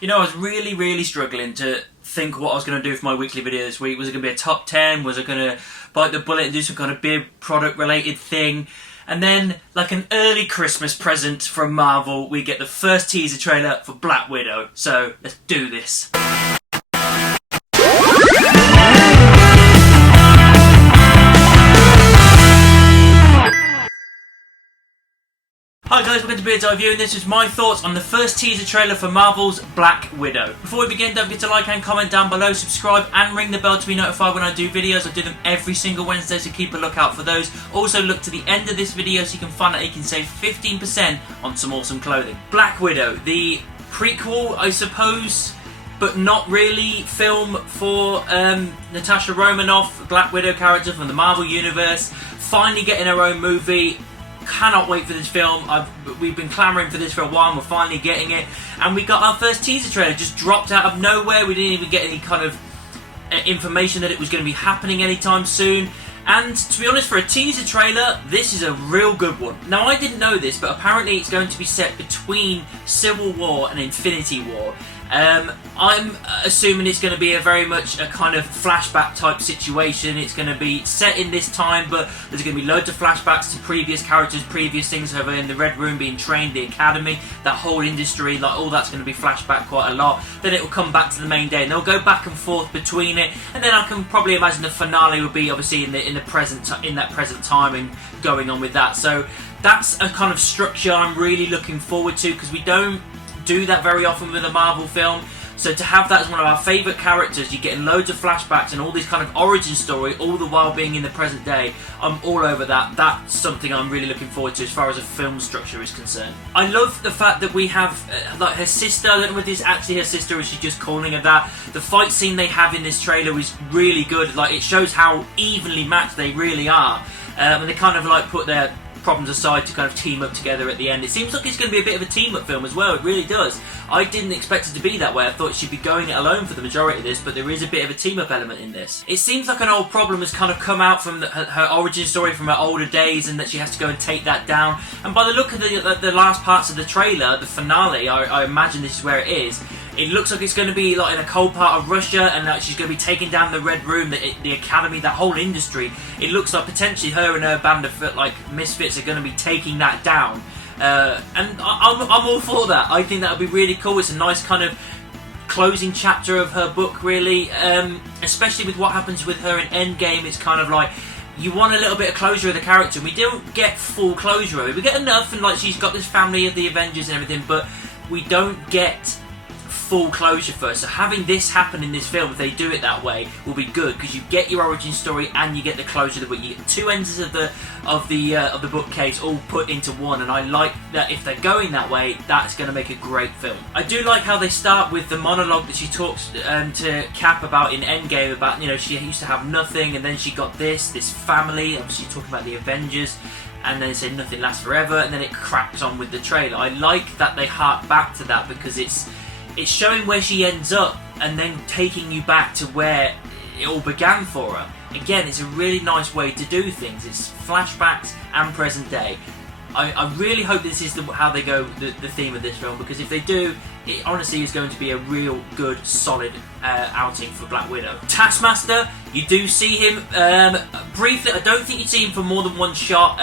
You know, I was really struggling to think what I was going to do for my weekly video this week. Was it going to be a top 10? Was I going to bite the bullet and do some kind of big product related thing? And then, like an early Christmas present from Marvel, we get the first teaser trailer for Black Widow. So, let's do this. Hi guys, welcome to Beard's Eye View, and this is my thoughts on the first teaser trailer for Marvel's Black Widow. Before we begin, don't forget to like and comment down below, subscribe and ring the bell to be notified when I do videos. I do them every single Wednesday, so keep a lookout for those. Also look to the end of this video so you can find out you can save 15% on some awesome clothing. Black Widow, the prequel, I suppose, but not really, film for Natasha Romanoff, Black Widow character from the Marvel Universe, finally getting her own movie. Cannot wait for this film. We've been clamouring for this for a while and we're finally getting it. And we got our first teaser trailer, just dropped out of nowhere. We didn't even get any kind of information that it was going to be happening anytime soon. And to be honest, for a teaser trailer, this is a real good one. Now, I didn't know this, but apparently it's going to be set between Civil War and Infinity War. I'm assuming it's going to be a very much a kind of flashback type situation. It's going to be set in this time, but there's going to be loads of flashbacks to previous characters, previous things over in the Red Room being trained, the Academy, that whole industry, like all that's going to be flashback quite a lot. Then it will come back to the main day, and they'll go back and forth between it. And then I can probably imagine the finale will be obviously in that present time and going on with that. So that's a kind of structure I'm really looking forward to, because we don't do that very often with a Marvel film. So to have that as one of our favourite characters, you're getting loads of flashbacks and all this kind of origin story, all the while being in the present day. I'm all over that. That's something I'm really looking forward to as far as a film structure is concerned. I love the fact that we have like her sister. I don't know whether it's actually her sister or she's just calling her that. The fight scene they have in this trailer is really good. Like, it shows how evenly matched they really are, and they kind of like put their problems aside to kind of team up together at the end. It seems like it's going to be a bit of a team up film as well. It really does. I didn't expect it to be that way. I thought she'd be going it alone for the majority of this, but there is a bit of a team up element in this. It seems like an old problem has kind of come out from her origin story from her older days, and that she has to go and take that down. And by the look of the last parts of the trailer, the finale, I imagine this is where it is. It looks like it's going to be like in a cold part of Russia, and that she's going to be taking down the Red Room, the Academy, that whole industry. It looks like potentially her and her band of like misfits are going to be taking that down. And I'm all for that. I think that would be really cool. It's a nice kind of closing chapter of her book, really. Especially with what happens with her in Endgame. It's kind of like you want a little bit of closure of the character. We don't get full closure of it. We get enough, and like she's got this family of the Avengers and everything, but we don't get full closure first. So having this happen in this film, if they do it that way, will be good, because you get your origin story and you get the closure of the book. You get two ends of the bookcase all put into one, and I like that. If they're going that way, that's going to make a great film. I do like how they start with the monologue that she talks to Cap about in Endgame, about, you know, she used to have nothing and then she got this family. Obviously talking about the Avengers, and then they say nothing lasts forever, and then it cracks on with the trailer. I like that they hark back to that, because it's showing where she ends up and then taking you back to where it all began for her. Again, it's a really nice way to do things. It's flashbacks and present day. I really hope this is how they go, the theme of this film, because if they do, it honestly is going to be a real good, solid outing for Black Widow. Taskmaster, you do see him briefly. I don't think you see him for more than one shot.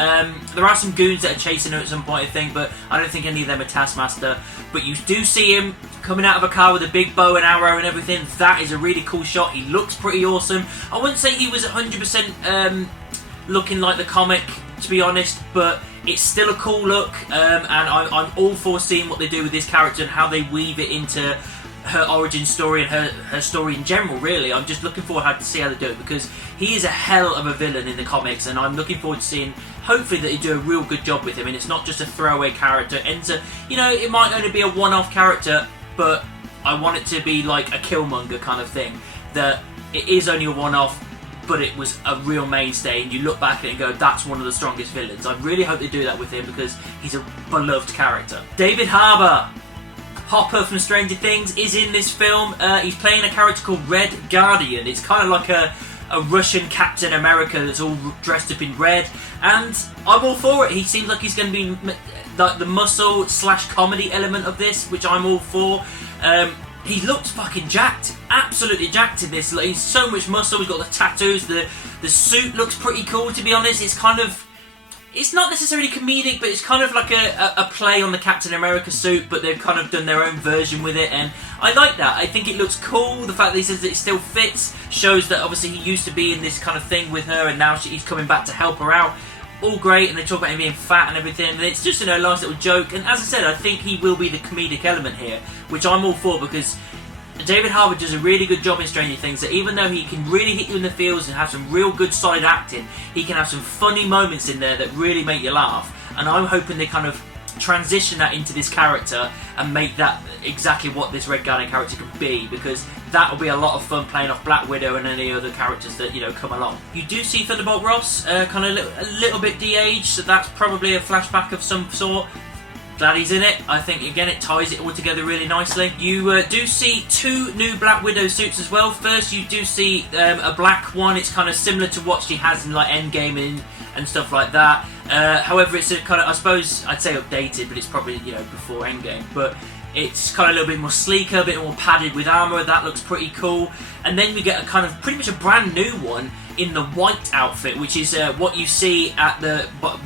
There are some goons that are chasing her at some point, I think, but I don't think any of them are Taskmaster. But you do see him coming out of a car with a big bow and arrow and everything. That is a really cool shot. He looks pretty awesome. I wouldn't say he was 100% looking like the comic, to be honest, but it's still a cool look, and I'm all for seeing what they do with this character and how they weave it into her origin story and her story in general, really. I'm just looking forward to see how they do it, because he is a hell of a villain in the comics, and I'm looking forward to seeing, hopefully, that they do a real good job with him, and it's not just a throwaway character. You know, it might only be a one-off character, but I want it to be like a Killmonger kind of thing, that it is only a one-off, but it was a real mainstay, and you look back at it and go, that's one of the strongest villains. I really hope they do that with him, because he's a beloved character. David Harbour, Hopper from Stranger Things, is in this film. He's playing a character called Red Guardian. It's kind of like a Russian Captain America that's all dressed up in red, and I'm all for it. He seems like he's going to be the muscle / comedy element of this, which I'm all for. He looks fucking jacked, absolutely jacked in this. He's so much muscle. He's got the tattoos. The suit looks pretty cool, to be honest. It's kind of, it's not necessarily comedic, but it's kind of like a play on the Captain America suit, but they've kind of done their own version with it, and I like that. I think it looks cool. The fact that he says that it still fits shows that obviously he used to be in this kind of thing with her, and now he's coming back to help her out. All great, and they talk about him being fat and everything, and it's just, a nice little joke. And as I said, I think he will be the comedic element here, which I'm all for, because David Harbour does a really good job in Stranger Things, that even though he can really hit you in the feels and have some real good solid acting, he can have some funny moments in there that really make you laugh, and I'm hoping they kind of transition that into this character and make that exactly what this Red Guardian character could be, because that will be a lot of fun playing off Black Widow and any other characters that come along. You do see Thunderbolt Ross kind of a little bit de-aged, so that's probably a flashback of some sort. Glad he's in it. I think again it ties it all together really nicely. You do see 2 new Black Widow suits as well. First you do see a black one. It's kind of similar to what she has in like Endgame and stuff like that. However, it's a kind of, I suppose I'd say updated, but it's probably before Endgame. But it's kind of a little bit more sleeker, a bit more padded with armour. That looks pretty cool. And then we get a kind of pretty much a brand new one in the white outfit, which is what you see at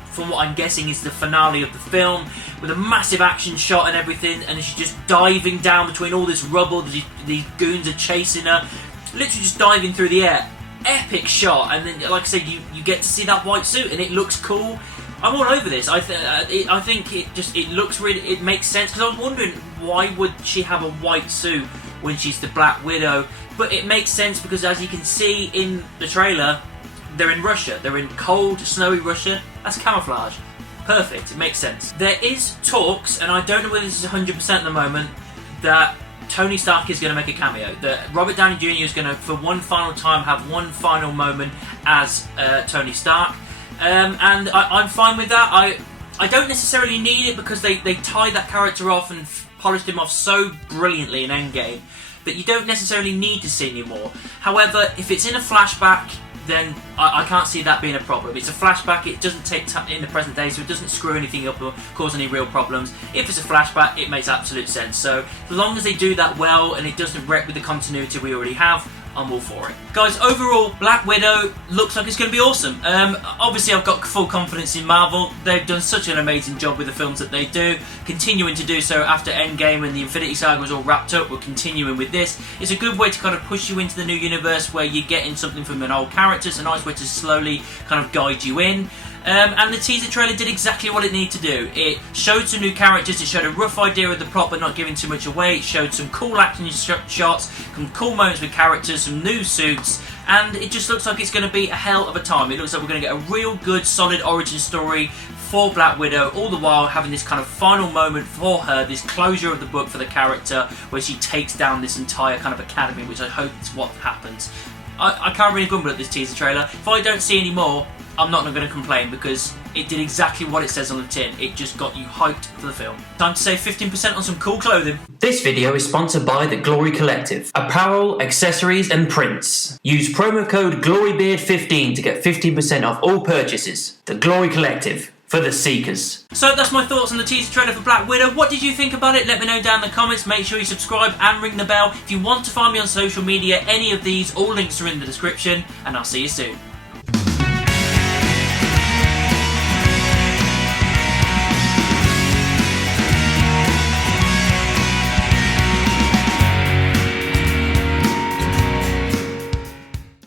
from what I'm guessing is the finale of the film, with a massive action shot and everything, and she's just diving down between all this rubble. These goons are chasing her, literally just diving through the air. Epic shot, and then, like I said, you get to see that white suit, and it looks cool. I'm all over this. I think it looks really, it makes sense, because I was wondering why would she have a white suit when she's the Black Widow, but it makes sense because, as you can see in the trailer, they're in Russia. They're in cold, snowy Russia. That's camouflage. Perfect. It makes sense. There is talks, and I don't know whether this is 100% at the moment, that Tony Stark is going to make a cameo. That Robert Downey Jr. is going to, for one final time, have one final moment as Tony Stark. And I'm fine with that. I don't necessarily need it, because they tied that character off and polished him off so brilliantly in Endgame that you don't necessarily need to see anymore. However, if it's in a flashback, then I can't see that being a problem. It's a flashback, it doesn't take time in the present day, so it doesn't screw anything up or cause any real problems. If it's a flashback, it makes absolute sense. So as long as they do that well and it doesn't wreck with the continuity we already have, I'm all for it. Guys, overall, Black Widow looks like it's going to be awesome. Obviously, I've got full confidence in Marvel. They've done such an amazing job with the films that they do, continuing to do so after Endgame and the Infinity Saga was all wrapped up. We're continuing with this. It's a good way to kind of push you into the new universe where you're getting something from an old character. It's a nice way to slowly kind of guide you in. And the teaser trailer did exactly what it needed to do. It showed some new characters, it showed a rough idea of the plot but not giving too much away, it showed some cool action shots, some cool moments with characters, some new suits, and it just looks like it's going to be a hell of a time. It looks like we're going to get a real good solid origin story for Black Widow, all the while having this kind of final moment for her, this closure of the book for the character where she takes down this entire kind of academy, which I hope is what happens. I can't really grumble at this teaser trailer. If I don't see any more, I'm not going to complain, because it did exactly what it says on the tin. It just got you hyped for the film. Time to save 15% on some cool clothing. This video is sponsored by the Glory Collective. Apparel, accessories and prints. Use promo code GLORYBEARD15 to get 15% off all purchases. The Glory Collective. For the seekers. So that's my thoughts on the teaser trailer for Black Widow. What did you think about it? Let me know down in the comments. Make sure you subscribe and ring the bell. If you want to find me on social media, any of these, all links are in the description, and I'll see you soon.